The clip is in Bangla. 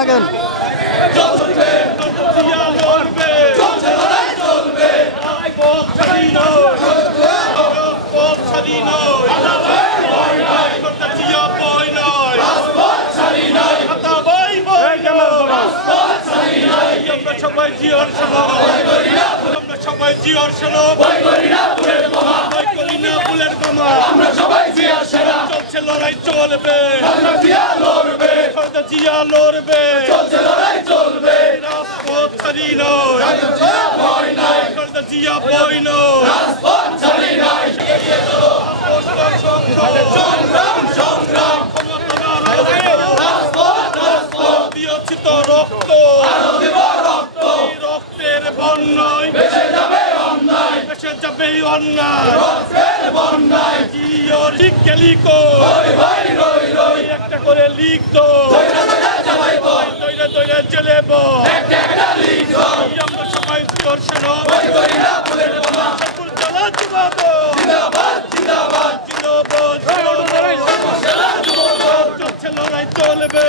থাকেন। সবাই জিয়ার শোনো আমরা সবাই জিয়ার সেনা চলছে লড়াই চলবে জিয়া লড়বে জিয়া লড়বে চলছে লড়াই চলবে রাজপথ ছাড়ি নয় জিয়া বই নয় রাজপথ ছাড়ি নয় সংগ্রাম সংগ্রাম রাজপথ দিয়েছি তো রক্ত আরো দেব রক্ত রক্তের বন্যায় ভেসে যাবে অন্যায় ভেসে যাবে অন্যায় রক্তের বন্যায় জিওর লিখকে লিখো ভাই রই রই একটা করে লিখ দো দইরা দইরা যাবাই বল দইরা দইরা জেলে বল একটা একটা লিখ দো আমরা সবাই জিওর শোনো বই করি না ফুলের বোমা ফুল জ্বালা জিন্দাবাদ জিন্দাবাদ জিন্দাবাদ জিন্দাবাদ চলছে লড়াই চলবে